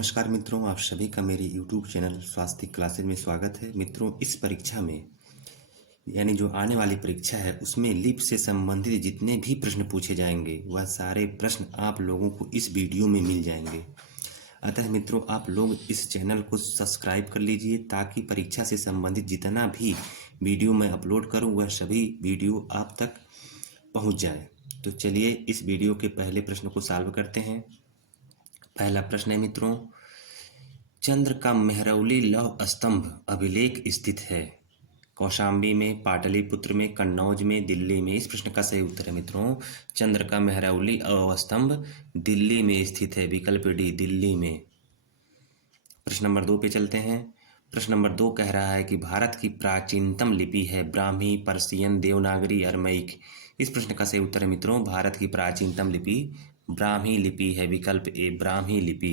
नमस्कार मित्रों, आप सभी का मेरे YouTube चैनल स्वास्थ्य क्लासेज में स्वागत है। मित्रों, इस परीक्षा में यानी जो आने वाली परीक्षा है उसमें लिप से संबंधित जितने भी प्रश्न पूछे जाएंगे वह सारे प्रश्न आप लोगों को इस वीडियो में मिल जाएंगे। अतः मित्रों, आप लोग इस चैनल को सब्सक्राइब कर लीजिए ताकि परीक्षा से संबंधित जितना भी वीडियो मैं अपलोड करूँ वह सभी वीडियो आप तक पहुँच जाए। तो चलिए इस वीडियो के पहले प्रश्न को सॉल्व करते हैं। पहला प्रश्न है मित्रों, चंद्र का मेहरौली लौह स्तंभ अभिलेख स्थित है कौशाम्बी में, पाटलिपुत्र में, कन्नौज में, दिल्ली में। इस प्रश्न का सही उत्तर है मित्रों, चंद्र का मेहरौली लौह स्तंभ दिल्ली में स्थित है, विकल्प डी दिल्ली में। प्रश्न नंबर 2 पे चलते हैं। प्रश्न नंबर 2 कह रहा है कि भारत की प्राचीनतम लिपि है ब्राह्मी, पर्शियन, देवनागरी, अरमैक। इस प्रश्न का सही उत्तर है मित्रों, भारत की प्राचीनतम लिपि ब्राह्मी लिपि है, विकल्प ए ब्राह्मी लिपि।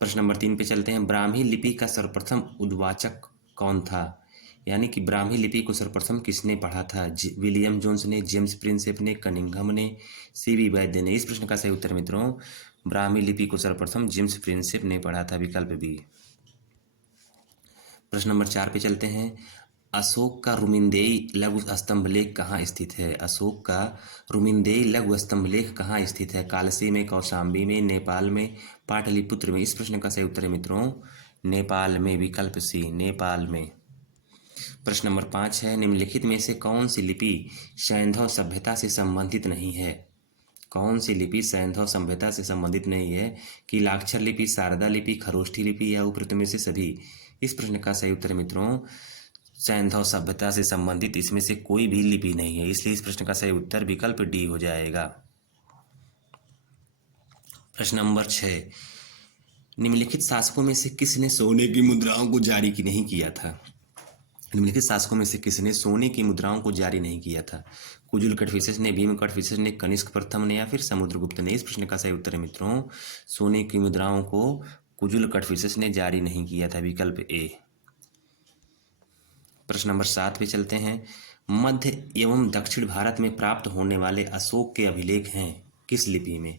प्रश्न नंबर 3 पे चलते हैं। ब्राह्मी लिपि का सर्वप्रथम उद्वाचक कौन था? यानी कि ब्राह्मी लिपि को सर्वप्रथम किसने पढ़ा था? विलियम जोन्स ने, जेम्स प्रिंसेप ने, कनिंघम ने, सीवी वैद्य ने। इस प्रश्न का सही उत्तर मित्रों, ब्राह्मी लिपि को सर्वप्रथम जेम्स प्रिंसेप ने पढ़ा था, विकल्प बी। प्रश्न नंबर 4 पे चलते हैं। अशोक का रुमिंदेई लघु स्तंभलेख कहाँ स्थित है? अशोक का रुमिंदेई लघु स्तंभलेख कहाँ स्थित है? कालसी में, कौशाम्बी में, नेपाल में, पाटलिपुत्र में। इस प्रश्न का सही उत्तर है मित्रों, नेपाल में, विकल्प सी नेपाल में। प्रश्न नंबर 5 है, निम्नलिखित में से कौन सी लिपि सैंधव सभ्यता से संबंधित नहीं है? कौन सी लिपि सैंधव सभ्यता से संबंधित नहीं है? कीलाक्षर लिपि, शारदा लिपि, खरोष्ठी लिपि या उपरोक्त में से सभी? इस प्रश्न का सही उत्तर मित्रों, सैंधव सभ्यता से संबंधित इसमें से कोई भी लिपि नहीं है, इसलिए इस प्रश्न का सही उत्तर विकल्प डी हो जाएगा। प्रश्न नंबर 6, निम्नलिखित शासकों में से किसने सोने की मुद्राओं को जारी नहीं किया था? निम्नलिखित शासकों में से किसने सोने की मुद्राओं को जारी नहीं किया था? कुजुल कटफिसेस ने, भीम कटफिसेस ने, कनिष्क प्रथम ने या फिर समुद्रगुप्त ने? इस प्रश्न का सही उत्तर है मित्रों, सोने की मुद्राओं को कुजुल कटफिसेस ने जारी नहीं किया था, विकल्प ए। प्रश्न नंबर 7 पे चलते हैं। मध्य एवं दक्षिण भारत में प्राप्त होने वाले अशोक के अभिलेख हैं किस लिपि में?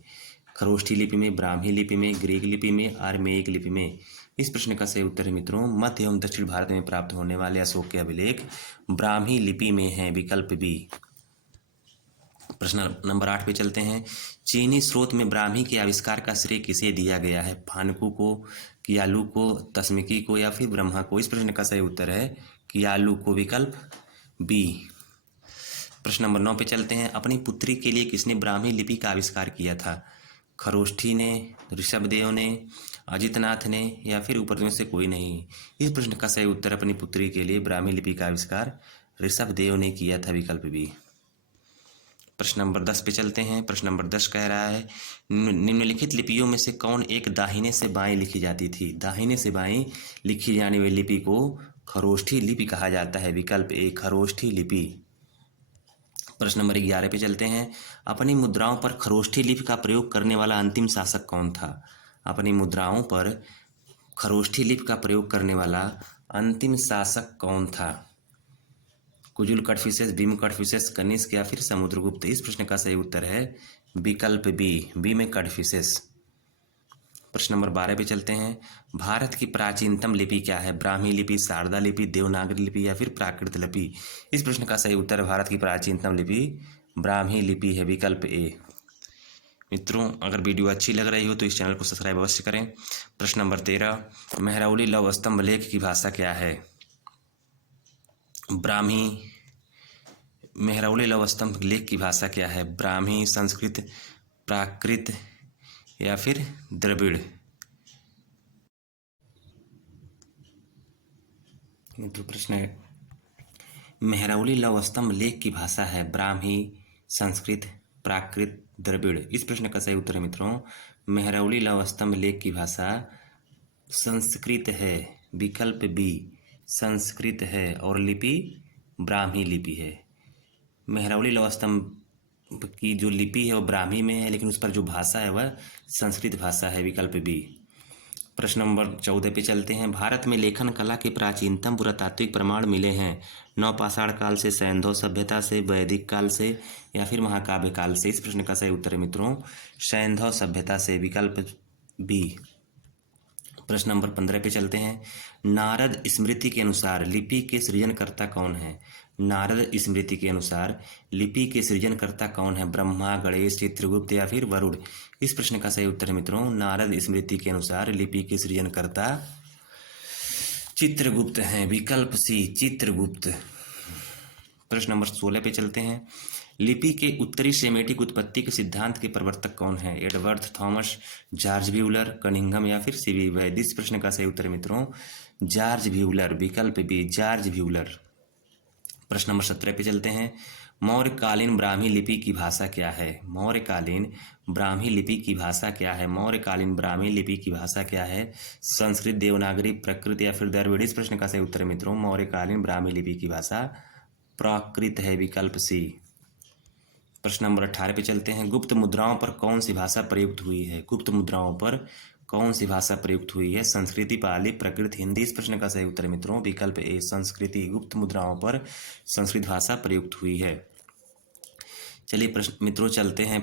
खरोष्ठी लिपि में, ब्राह्मी लिपि में, ग्रीक लिपि में, अरमेइक लिपि में? इस प्रश्न का सही उत्तर है मित्रों, मध्य एवं दक्षिण भारत में प्राप्त होने वाले अशोक के अभिलेख ब्राह्मी लिपि में हैं, विकल्प बी। प्रश्न नंबर 8 पे चलते हैं। चीनी स्रोत में ब्राह्मी के आविष्कार का श्रेय किसे दिया गया है? फानकू को, कियालू को, तस्मिकी को या फिर ब्रह्मा को? इस प्रश्न का सही उत्तर है कियालू को, विकल्प बी। प्रश्न नंबर 9 पे चलते हैं। अपनी पुत्री के लिए किसने ब्राह्मी लिपि का आविष्कार किया था? खरोष्ठी ने, ऋषभदेव ने, अजितनाथ ने या फिर ऊपर में से कोई नहीं? इस प्रश्न का सही उत्तर अपनी पुत्री के लिए ब्राह्मी लिपि का आविष्कार ऋषभदेव ने किया था, विकल्प बी। प्रश्न नंबर 10 पे चलते हैं। प्रश्न नंबर 10 कह रहा है, निम्नलिखित लिपियों में से कौन एक दाहिने से बाएं लिखी जाती थी? दाहिने से बाएं लिखी जाने वाली लिपि को खरोष्ठी लिपि कहा जाता है, विकल्प ए खरोष्ठी लिपि। प्रश्न नंबर 11 पे चलते हैं। अपनी मुद्राओं पर खरोष्ठी लिपि का प्रयोग करने वाला अंतिम शासक कौन था? अपनी मुद्राओं पर खरोष्ठी लिपि का प्रयोग करने वाला अंतिम शासक कौन था? कुजुल कटफिसेस, भीम कटफिसेस, कनिष्क या फिर समुद्रगुप्त? इस प्रश्न का सही उत्तर है विकल्प बी में कटफिसेस। प्रश्न नंबर 12 पे चलते हैं। भारत की प्राचीनतम लिपि क्या है? ब्राह्मी लिपि, शारदा लिपि, देवनागरी लिपि या फिर प्राकृत लिपि? इस प्रश्न का सही उत्तर भारत की प्राचीनतम लिपि ब्राह्मी लिपि है, विकल्प ए। मित्रों, अगर वीडियो अच्छी लग रही हो तो इस चैनल को सब्सक्राइब अवश्य करें। प्रश्न नंबर 13, मेहरौली लौह स्तंभ लेख की भाषा क्या है? ब्राह्मी। मेहरौली लौह स्तंभ लेख की भाषा क्या है? ब्राह्मी, संस्कृत, प्राकृत या फिर द्रविड़? मित्रों, प्रश्न है, मेहरौली लौह स्तंभ लेख की भाषा है ब्राह्मी, संस्कृत, प्राकृत, द्रविड़? इस प्रश्न का सही उत्तर है मित्रों, मेहरौली लौह स्तंभ लेख की भाषा संस्कृत है, विकल्प बी संस्कृत है और लिपि ब्राह्मी लिपि है। मेहरौली लौह स्तंभ की जो लिपि है वो ब्राह्मी में है, लेकिन उस पर जो भाषा है वह संस्कृत भाषा है, विकल्प बी। प्रश्न नंबर 14 पे चलते हैं। भारत में लेखन कला के प्राचीनतम पुरातात्विक प्रमाण मिले हैं नवपाषाण काल से, सैंधव सभ्यता से, वैदिक काल से या फिर महाकाव्य काल से? इस प्रश्न का सही उत्तर है मित्रों, सैंधव सभ्यता से, विकल्प बी। प्रश्न नंबर 15 पे चलते हैं। नारद स्मृति के अनुसार लिपि के सृजनकर्ता कौन है? नारद स्मृति के अनुसार लिपि के सृजनकर्ता कौन है? ब्रह्मा, गणेश, चित्रगुप्त या फिर वरुण? इस प्रश्न का सही उत्तर है मित्रों, नारद स्मृति के अनुसार लिपि के सृजनकर्ता चित्रगुप्त हैं। विकल्प सी, चित्रगुप्त। प्रश्न नंबर 16 पे चलते हैं। लिपि के उत्तरी सेमेटिक उत्पत्ति के सिद्धांत के प्रवर्तक कौन है? एडवर्ड थॉमस, जॉर्ज ब्यूलर, कनिंघम या फिर सीवी वैद? इस प्रश्न का सही उत्तर है मित्रों, जॉर्ज ब्यूलर। विकल्प बी, जॉर्ज ब्यूलर। प्रश्न नंबर 17 पे चलते हैं। मौर्यकालीन ब्राह्मी लिपि की भाषा क्या है? मौर्यकालीन ब्राह्मी लिपि की भाषा क्या है? मौर्यकालीन ब्राह्मी लिपि की भाषा क्या है? संस्कृत, देवनागरी, प्राकृत या फिर द्रविड़? इस प्रश्न का सही उत्तर है मित्रों, मौर्यकालीन ब्राह्मी लिपि की भाषा प्राकृत है। विकल्प सी। प्रश्न नंबर 18 पे चलते हैं। गुप्त मुद्राओं पर कौन सी भाषा प्रयुक्त हुई है? गुप्त मुद्राओं पर कौन सी भाषा प्रयुक्त हुई है? संस्कृति, पाली, प्राकृत, हिंदी? इस प्रश्न का सही उत्तर है मित्रों, विकल्प ए, संस्कृति। गुप्त मुद्राओं पर संस्कृत भाषा प्रयुक्त हुई है। चलिए प्रश्न मित्रों चलते हैं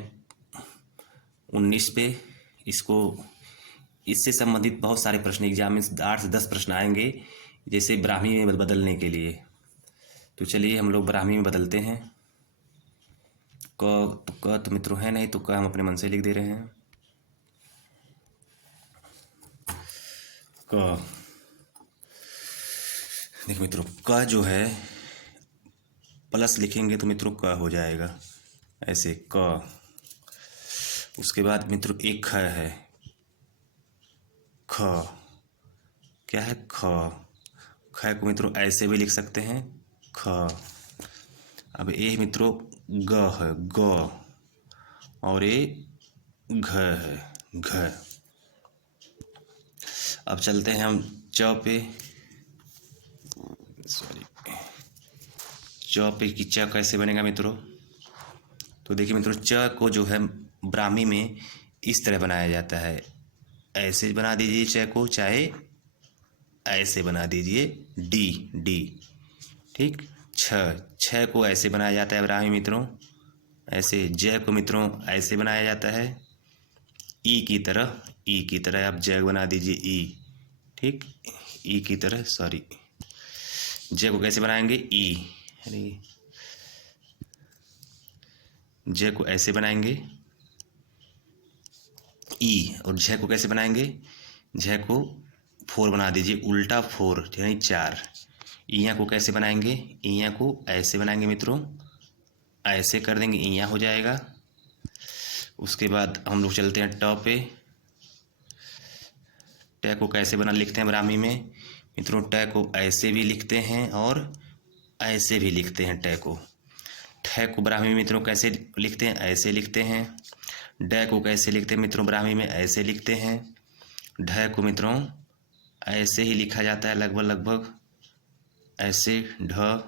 19 पे। इससे संबंधित बहुत सारे प्रश्न एग्जाम में 8 से 10 प्रश्न आएंगे, जैसे ब्राह्मी में बदलने के लिए। तो चलिए हम लोग ब्राह्मी में बदलते हैं। क तो मित्रों है नहीं, तो क हम अपने मन से लिख दे रहे हैं। क देखो मित्रों, क जो है प्लस लिखेंगे तो मित्रों क हो जाएगा, ऐसे क। उसके बाद मित्रों एक ख है, ख क्या है? ख। ख को मित्रों ऐसे भी लिख सकते हैं, ख। अब ये मित्रों ग है, ग, और ये घ है, घ। अब चलते हैं हम च पे, सॉरी, च पे कि च कैसे बनेगा मित्रों? तो देखिए मित्रों, च को जो है ब्राह्मी में इस तरह बनाया जाता है, ऐसे बना दीजिए च को, चाहे ऐसे बना दीजिए, डी डी, ठीक। छ को ऐसे बनाया जाता है ब्राह्मी मित्रों, ऐसे। ज को मित्रों ऐसे बनाया जाता है, ई की तरह आप ज बना दीजिए, ई, ठीक, ई की तरह, सॉरी। ज को कैसे बनाएंगे? ई, अरे ज को ऐसे बनाएंगे, ई। और झ को कैसे बनाएंगे? झ को 4 बना दीजिए, उल्टा 4 यानी 4। इया को कैसे बनाएंगे? इया को ऐसे बनाएंगे मित्रों, ऐसे कर देंगे, इया हो जाएगा। उसके बाद हम लोग चलते हैं ट पे। ट को कैसे लिखते हैं ब्राह्मी में मित्रों? ट को ऐसे भी लिखते हैं और ऐसे भी लिखते हैं ट को। ठ को ब्राह्मी में मित्रों कैसे लिखते हैं? ऐसे लिखते हैं। ड को कैसे लिखते हैं मित्रों ब्राह्मी में? ऐसे लिखते हैं। ढ को मित्रों ऐसे ही लिखा जाता है, लगभग ऐसे, ढ।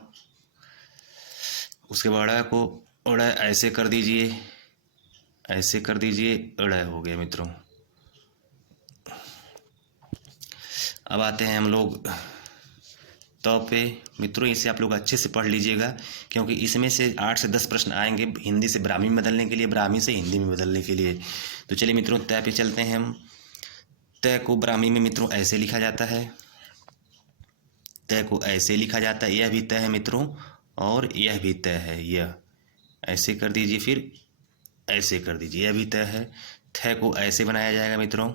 उसके बाद ड़ को ड़ ऐसे कर दीजिए, ऐसे कर दीजिए, ड़ हो गया मित्रों। अब आते हैं हम लोग त पे मित्रों। इसे आप लोग अच्छे से पढ़ लीजिएगा, क्योंकि इसमें से 8 से 10 प्रश्न आएंगे हिंदी से ब्राह्मी में बदलने के लिए, ब्राह्मी से हिंदी में बदलने के लिए। तो चलिए मित्रों त पे चलते हैं हम। त को ब्राह्मी में मित्रों ऐसे लिखा जाता है, त को ऐसे लिखा जाता है, यह भी त है मित्रों और यह भी त है, यह ऐसे कर दीजिए, फिर ऐसे कर दीजिए, यह भी त है। थ को ऐसे बनाया जाएगा मित्रों,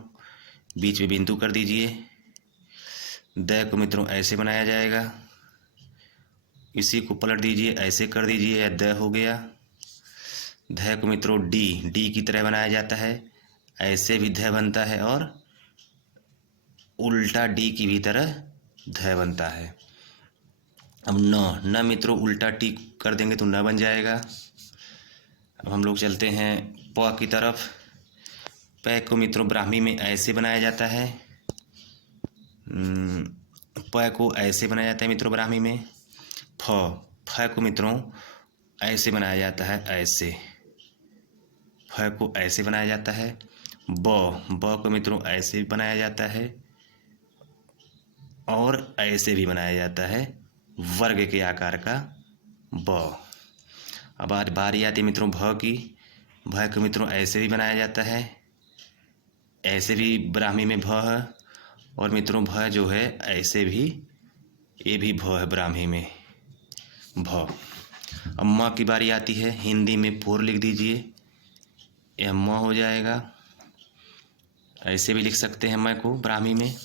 बीच में बिंदु कर दीजिए। द को मित्रों ऐसे बनाया जाएगा, इसी को पलट दीजिए, ऐसे कर दीजिए, यह द हो गया। ध को मित्रों डी की तरह बनाया जाता है, ऐसे भी ध बनता है और उल्टा डी की भी तरह ध बनता है। अब न मित्रों उल्टा टी कर देंगे तो न बन जाएगा। अब हम लोग चलते हैं प की तरफ। प को मित्रों ब्राह्मी में ऐसे बनाया जाता है, प को ऐसे बनाया जाता है मित्रों ब्राह्मी में। फ को मित्रों ऐसे बनाया जाता है, ऐसे, फ को ऐसे बनाया जाता है। ब को मित्रों ऐसे बनाया जाता है और ऐसे भी बनाया जाता है, वर्ग के आकार का ब। अब आज बारी आती है मित्रों भ की। भ को मित्रों ऐसे भी बनाया जाता है, ऐसे भी ब्राह्मी में भ है, और मित्रों भ जो है ऐसे भी, ये भी भ है ब्राह्मी में, भ। अब म की बारी आती है, हिंदी में 4 लिख दीजिए, यह म हो जाएगा। ऐसे भी लिख सकते हैं म को ब्राह्मी में।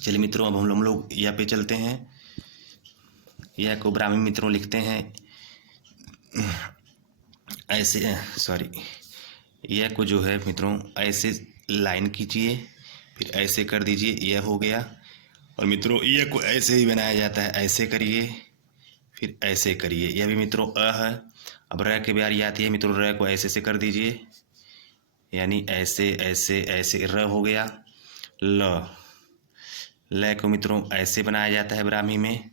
चलिए मित्रों, अब हम लोग या पे चलते हैं। यह को ब्राह्मी मित्रों लिखते हैं ऐसे, सॉरी, यह को जो है मित्रों ऐसे लाइन खींचिए, फिर ऐसे कर दीजिए, यह हो गया। और मित्रों यह को ऐसे ही बनाया जाता है, ऐसे करिए फिर ऐसे करिए, यह भी मित्रों अ है। अब र की बारी आती है मित्रों, र को ऐसे से कर दीजिए, यानी ऐसे ऐसे ऐसे, र हो गया। ल को मित्रों ऐसे बनाया जाता है ब्राह्मी में,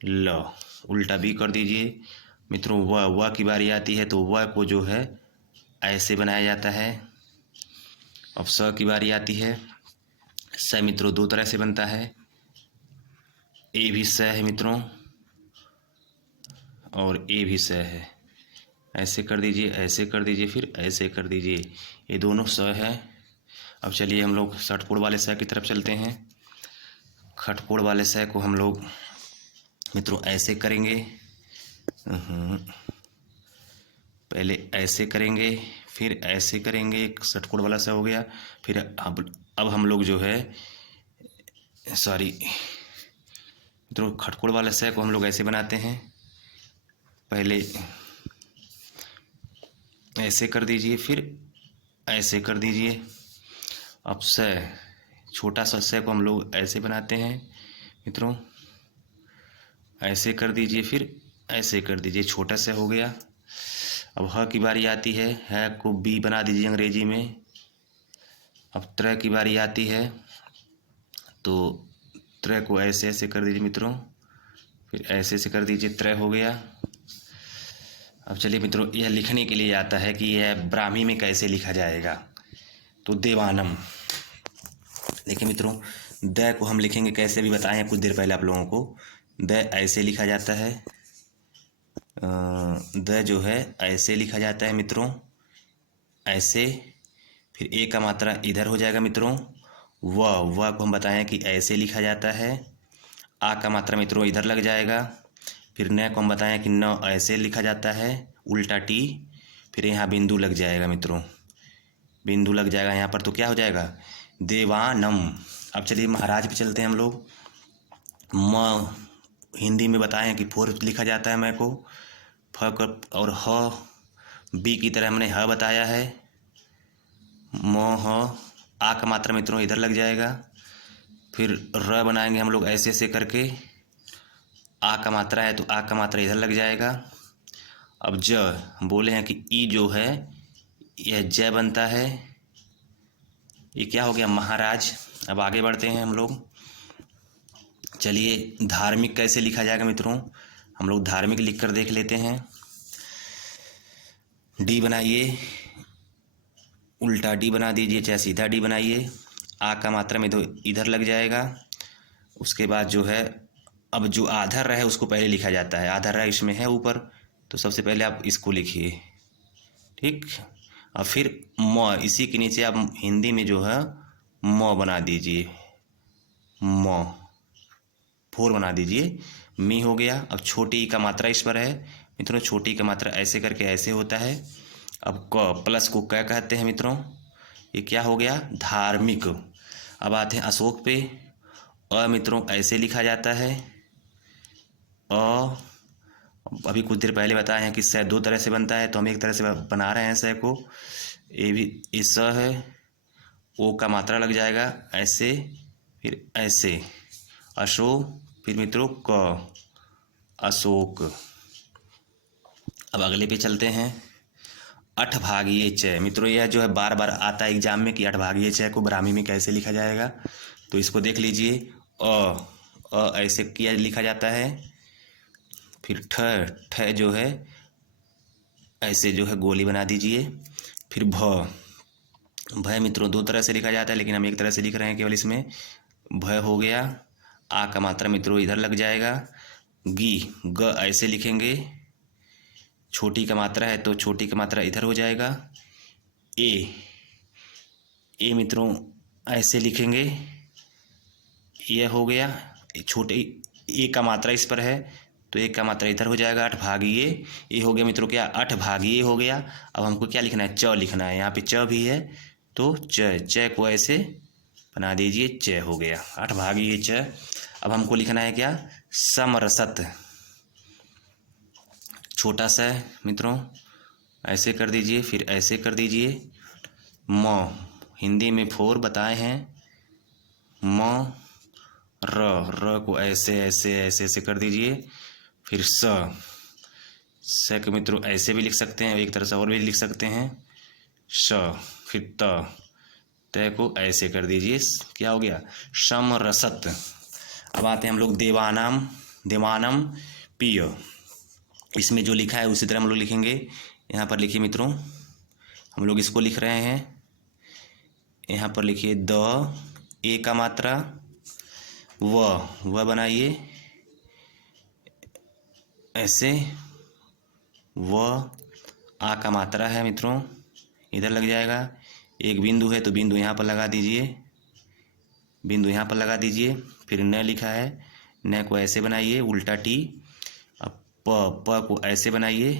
ल। उल्टा भी कर दीजिए मित्रों। व की बारी आती है तो व को जो है ऐसे बनाया जाता है। अब स की बारी आती है, स मित्रों 2 तरह से बनता है, ए भी स है मित्रों और ए भी स है। ऐसे कर दीजिए, ऐसे कर दीजिए, फिर ऐसे कर दीजिए, ये दोनों स है। अब चलिए हम लोग षटकोण वाले स की तरफ चलते हैं। खटकोण वाले स को हम लोग मित्रों ऐसे करेंगे, पहले ऐसे करेंगे फिर ऐसे करेंगे, एक षटकोण वाला स हो गया। फिर अब हम लोग जो है, सॉरी मित्रों, खटकोण वाले स को हम लोग ऐसे बनाते हैं, पहले ऐसे कर दीजिए फिर ऐसे कर दीजिए। अब स, छोटा सा स को हम लोग ऐसे बनाते हैं मित्रों, ऐसे कर दीजिए फिर ऐसे कर दीजिए, छोटा सा हो गया। अब ह की बारी आती है, ह को बी बना दीजिए अंग्रेजी में। अब त्र की बारी आती है तो त्र को ऐसे ऐसे कर दीजिए मित्रों, फिर ऐसे ऐसे कर दीजिए, त्र हो गया। अब चलिए मित्रों, यह लिखने के लिए आता है कि यह ब्राह्मी में कैसे लिखा जाएगा। तो देवानम, देखिए मित्रों, द को हम लिखेंगे कैसे, भी बताएं कुछ देर पहले आप लोगों को। द ऐसे लिखा जाता है, द जो है ऐसे लिखा जाता है मित्रों, ऐसे। फिर ए का मात्रा इधर हो जाएगा मित्रों। व को हम बताएं कि ऐसे लिखा जाता है। आ का मात्रा मित्रों इधर लग जाएगा। फिर न को हम बताएं कि न ऐसे लिखा जाता है, उल्टा टी। फिर यहाँ बिंदु लग जाएगा मित्रों, बिंदु लग जाएगा यहाँ पर, तो क्या हो जाएगा, देवानम। अब चलिए महाराज पे चलते हैं हम लोग। म हिंदी में बताएं कि 4 लिखा जाता है मैं को, फ और ह बी की तरह हमने ह बताया है। म ह, आ का मात्रा मित्रों इधर लग जाएगा। फिर र बनाएंगे हम लोग ऐसे ऐसे करके, आ का मात्रा है तो आ का मात्रा इधर लग जाएगा। अब ज बोले हैं कि ई जो है यह ज बनता है, ये क्या हो गया, महाराज। अब आगे बढ़ते हैं हम लोग। चलिए धार्मिक कैसे लिखा जाएगा मित्रों, हम लोग धार्मिक लिख कर देख लेते हैं। डी बनाइए, उल्टा डी बना दीजिए, चाहे सीधा डी बनाइए। आ का मात्रा में तो इधर लग जाएगा। उसके बाद जो है, अब जो आधा र है उसको पहले लिखा जाता है, आधा र इसमें है ऊपर, तो सबसे पहले आप इसको लिखिए, ठीक। और फिर म, इसी के नीचे आप हिंदी में जो है म बना दीजिए, म 4 बना दीजिए, मी हो गया। अब छोटी का मात्रा इस पर है मित्रों, छोटी का मात्रा ऐसे करके ऐसे होता है। अब क प्लस को क कहते हैं मित्रों, ये क्या हो गया, धार्मिक। अब आते हैं अशोक पे। अ मित्रों ऐसे लिखा जाता है, अ। अभी कुछ देर पहले बताए हैं कि स 2 तरह से बनता है, तो हम एक तरह से बना रहे हैं स को। ये भी इस है, ओ का मात्रा लग जाएगा ऐसे, फिर ऐसे, अशोक। फिर मित्रों क, अशोक। अब अगले पे चलते हैं, 8 भागिए च मित्रों, यह जो है बार बार आता है एग्जाम में कि 8 भागिए च को ब्राह्मी में कैसे लिखा जाएगा, तो इसको देख लीजिए। अ ऐसे किया लिखा जाता है। फिर ठ जो है ऐसे जो है गोली बना दीजिए। फिर भ मित्रों 2 तरह से लिखा जाता है, लेकिन हम एक तरह से लिख रहे हैं केवल इसमें। भ हो गया, आ का मात्रा मित्रों इधर लग जाएगा। ग ऐसे लिखेंगे, छोटी का मात्रा है तो छोटी का मात्रा इधर हो जाएगा। ए मित्रों ऐसे लिखेंगे, यह हो गया, छोटे ए का मात्रा इस पर है तो एक का मात्रा इधर हो जाएगा, 8 भागिए ये हो गया मित्रों क्या, 8 भागिए हो गया। अब हमको क्या लिखना है, च लिखना है, यहाँ पे च भी है तो च को ऐसे बना दीजिए, च हो गया 8 भागिए च। अब हमको लिखना है क्या, समरसत, छोटा सा है मित्रों, ऐसे कर दीजिए, फिर ऐसे कर दीजिए। म हिंदी में 4 बताए हैं, म र को ऐसे ऐसे ऐसे ऐसे कर दीजिए। फिर स के मित्रों ऐसे भी लिख सकते हैं, एक तरह से और भी लिख सकते हैं श। फिर त को ऐसे कर दीजिए, क्या हो गया, समरसत। अब आते हैं हम लोग देवानाम, देवानम पिय। इसमें जो लिखा है उसी तरह हम लोग लिखेंगे। यहाँ पर लिखिए मित्रों, हम लोग इसको लिख रहे हैं, यहाँ पर लिखिए द, ए का मात्रा, व बनाइए ऐसे, व आ का मात्रा है मित्रों, इधर लग जाएगा। एक बिंदु है तो बिंदु यहाँ पर लगा दीजिए, बिंदु यहाँ पर लगा दीजिए। फिर न लिखा है, न को ऐसे बनाइए उल्टा टी। अब प को ऐसे बनाइए,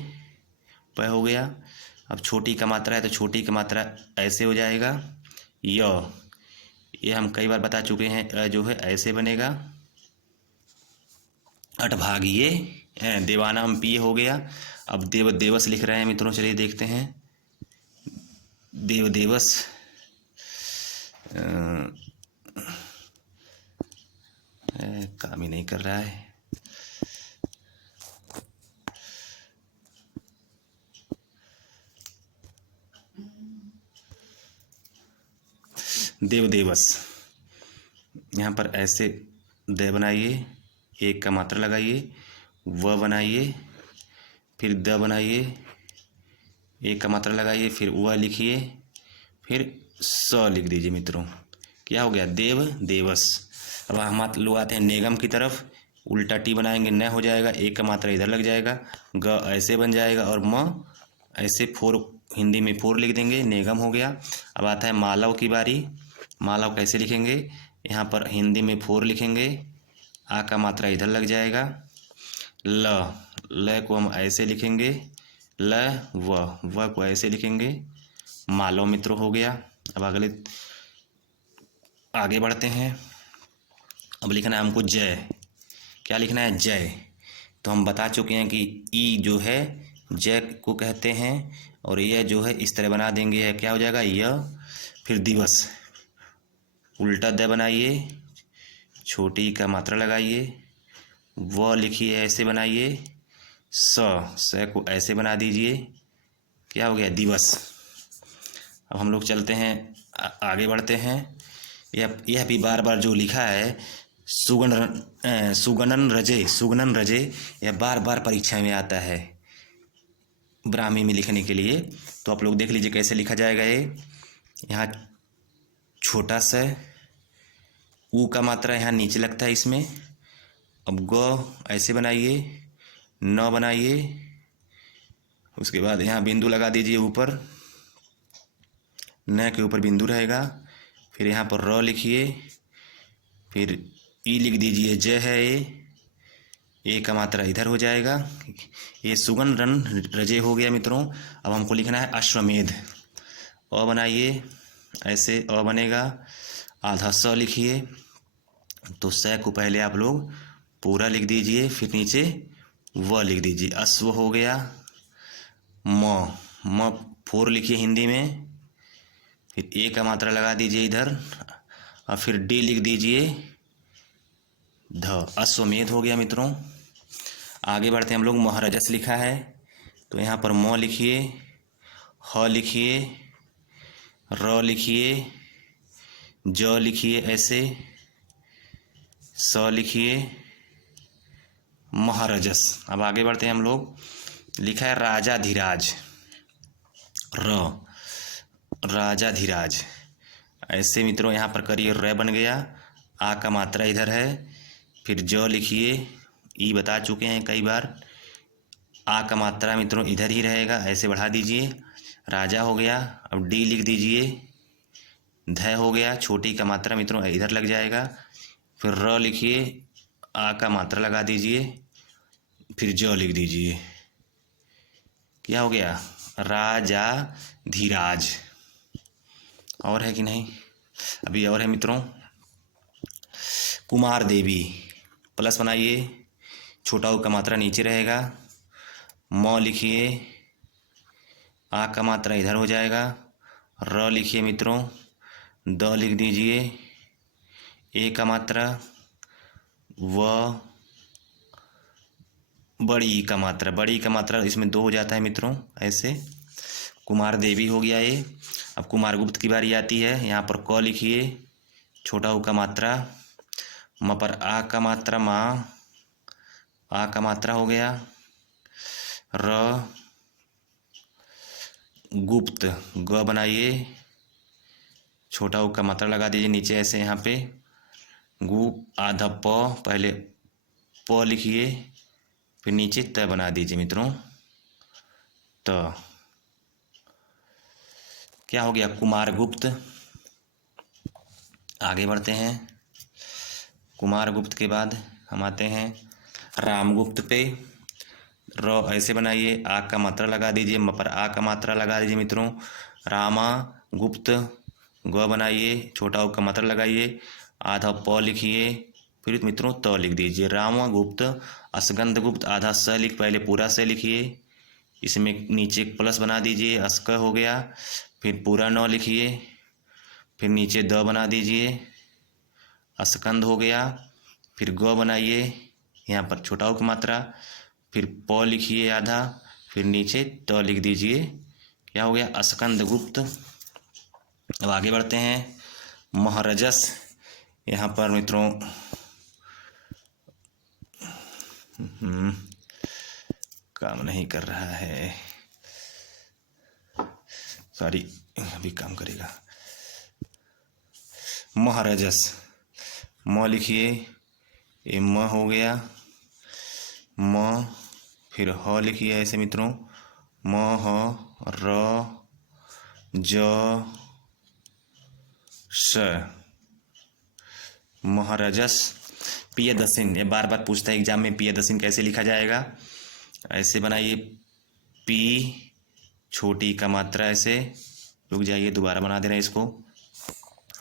प हो गया। अब छोटी का मात्रा है तो छोटी का मात्रा ऐसे हो जाएगा। ये हम कई बार बता चुके हैं, जो है ऐसे बनेगा, 8 भागिए देवानाम पी हो गया। अब देव देवस लिख रहे हैं मित्रों, चलिए देखते हैं। देव देवस, काम ही नहीं कर रहा है। देव देवस, यहाँ पर ऐसे द बनाइए, एक का मात्रा लगाइए, व बनाइए, फिर द बनाइए, एक का मात्रा लगाइए, फिर व लिखिए, फिर स लिख दीजिए मित्रों, क्या हो गया, देव देवस। अब हम लोग आते हैं नेगम की तरफ, उल्टा टी बनाएंगे, न हो जाएगा, एक का मात्रा इधर लग जाएगा, ग ऐसे बन जाएगा और म ऐसे, 4 हिंदी में 4 लिख देंगे, नेगम हो गया। अब आता है मालव की बारी। मालव कैसे लिखेंगे, यहाँ पर हिंदी में 4 लिखेंगे, आ का मात्रा इधर लग जाएगा, ल को हम ऐसे लिखेंगे, व को ऐसे लिखेंगे, मालव मित्रों हो गया। अब आगे बढ़ते हैं। अब लिखना है हमको जय, क्या लिखना है, जय। तो हम बता चुके हैं कि ई जो है जय को कहते हैं, और यह जो है इस तरह बना देंगे, यह क्या हो जाएगा, यह। फिर दिवस, उल्टा द बनाइए, छोटी का मात्रा लगाइए, व लिखिए ऐसे बनाइए, स को ऐसे बना दीजिए, क्या हो गया, दिवस। अब हम लोग चलते हैं, आगे बढ़ते हैं। यह भी बार बार जो लिखा है, सुगणन रजे, यह बार बार परीक्षा में आता है ब्राह्मी में लिखने के लिए। तो आप लोग देख लीजिए कैसे लिखा जाएगा। ये यहाँ छोटा सा ऊ का मात्रा यहाँ नीचे लगता है इसमें। अब ग ऐसे बनाइए, न बनाइए, उसके बाद यहाँ बिंदु लगा दीजिए ऊपर, न के ऊपर बिंदु रहेगा। फिर यहाँ पर र लिखिए, फिर ई लिख दीजिए, जय है ए का मात्रा इधर हो जाएगा। ये सुगन रन रजे हो गया मित्रों। अब हमको लिखना है अश्वमेध। अ बनाइए ऐसे, अ बनेगा, आधा स लिखिए, तो स को पहले आप लोग पूरा लिख दीजिए, फिर नीचे व लिख दीजिए, अश्व हो गया। म 4 लिखिए हिंदी में, फिर ए का मात्रा लगा दीजिए इधर, और फिर डी लिख दीजिए, ध, अश्वमेध हो गया मित्रों। आगे बढ़ते हैं हम लोग। महारजस लिखा है तो यहाँ पर म लिखिए, ह लिखिए, र लिखिए, ज लिखिए ऐसे, स लिखिए, महारजस। अब आगे बढ़ते हैं हम लोग। लिखा है राजाधिराज, राजाधिराज ऐसे मित्रों, यहाँ पर करिए, र बन गया, आ का मात्रा इधर है, फिर ज लिखिए, ई बता चुके हैं कई बार, आ का मात्रा मित्रों इधर ही रहेगा, ऐसे बढ़ा दीजिए, राजा हो गया। अब डी लिख दीजिए, ध हो गया, छोटी का मात्रा मित्रों इधर लग जाएगा, फिर र लिखिए, आ का मात्रा लगा दीजिए, फिर ज लिख दीजिए। क्या हो गया? राजा धीराज। और है कि नहीं? अभी और है मित्रों। कुमार देवी, प्लस बनाइए, छोटा ऊ का मात्रा नीचे रहेगा, म लिखिए, आ का मात्रा इधर हो जाएगा, र लिखिए मित्रों, द लिख दीजिए, ए का मात्रा, व, बड़ी ई का मात्रा, बड़ी ई का मात्रा इसमें 2 हो जाता है मित्रों, ऐसे। कुमार देवी हो गया ये। अब कुमार गुप्त की बारी आती है। यहाँ पर क लिखिए, छोटा ऊ का मात्रा, म पर आ का मात्रा, माँ, आ का मात्रा हो गया, र, गुप्त, ग बनाइए, छोटा ऊ का मात्रा लगा दीजिए नीचे ऐसे यहाँ पे, गु, आधा प, पहले प लिखिए, फिर नीचे त बना दीजिए मित्रों, त। क्या हो गया? कुमार गुप्त। आगे बढ़ते हैं। कुमार गुप्त के बाद हम आते हैं रामगुप्त पे। र ऐसे बनाइए, आ का मात्रा लगा दीजिए, म पर आ का मात्रा लगा दीजिए मित्रों, रामा गुप्त, ग बनाइए, छोटा ऊ का मात्रा लगाइए, आधा प लिखिए, फिर मित्रों त लिख दीजिए। रामा गुप्त, असगंध गुप्त, आधा स लिख, पहले पूरा स लिखिए, इसमें नीचे एक प्लस बना दीजिए, अस्क हो गया, फिर पूरा न लिखिए, फिर नीचे द बना दीजिए, अस्कंद हो गया, फिर ग बनाइए, यहाँ पर छोटा ऊ की मात्रा, फिर प लिखिए आधा, फिर नीचे त लिख दीजिए। क्या हो गया? अस्कंद गुप्त। अब आगे बढ़ते हैं। महरजस। यहाँ पर मित्रों काम नहीं कर रहा है, सॉरी, अभी काम करेगा। महरजस, म लिखिए, ये म हो गया, म, फिर ह लिखिए ऐसे मित्रों, म, ह, र, ज, स, महरजस। पियदसिन, ये बार बार पूछता है एग्जाम में, पियदसिन कैसे लिखा जाएगा? ऐसे बनाइए, पी, छोटी का मात्रा ऐसे, रुक जाइए दोबारा बना दे रहे हैं इसको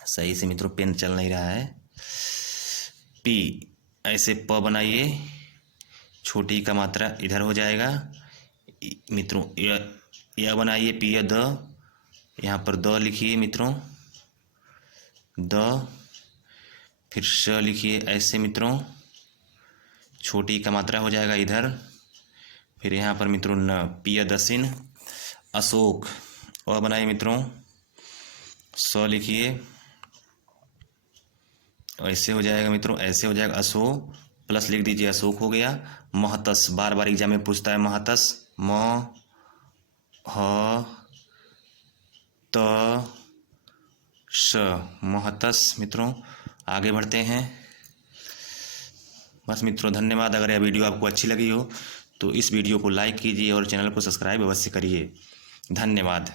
सही से मित्रों, पेन चल नहीं रहा है। पी ऐसे प बनाइए, छोटी का मात्रा इधर हो जाएगा मित्रों, य बनाइए, पी द, यहाँ पर द लिखिए मित्रों, द, फिर श लिखिए ऐसे मित्रों, छोटी का मात्रा हो जाएगा इधर, फिर यहाँ पर मित्रों न, पियदसिन। अशोक, अ बनाइए मित्रों, स लिखिए, ऐसे हो जाएगा मित्रों, ऐसे हो जाएगा, अशो, प्लस लिख दीजिए, अशोक हो गया। महतस, बार बार एग्जाम में पूछता है महतस, म, ह, त, श, महतस मित्रों। आगे बढ़ते हैं। बस मित्रों धन्यवाद। अगर यह वीडियो आपको अच्छी लगी हो तो इस वीडियो को लाइक कीजिए और चैनल को सब्सक्राइब अवश्य करिए। धन्यवाद।